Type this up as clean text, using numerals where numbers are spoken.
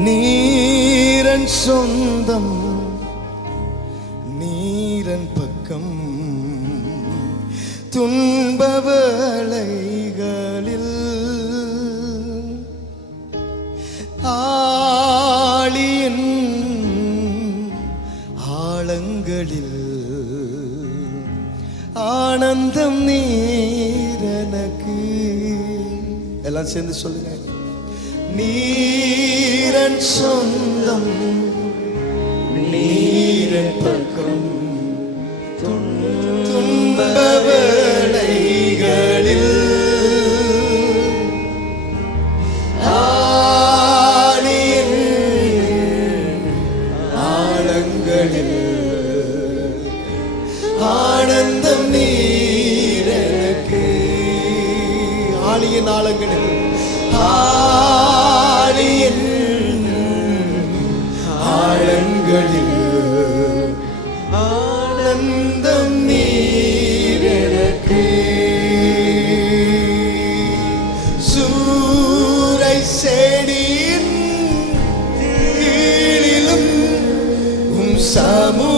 நீரன் சொந்தம் நீரன் பக்கம் துன்பவளைகளில் ஆழியின் ஆழங்களில் ஆனந்தம் நீரனக்கு. எல்லாம் சேர்ந்து சொல்லுங்க. நீரன் சொந்தம் நீரன் பக்கம் துன்பவளைகளில் ஆழியின் ஆழங்களில் ஆனந்தம் நீரனக்கு. ஆழியின் ஆழங்களில் ஆழியின் ஆழங்களில் ஆனந்தம் நீரனக்கு. சூரை செடியின் கீழிலும் சமூக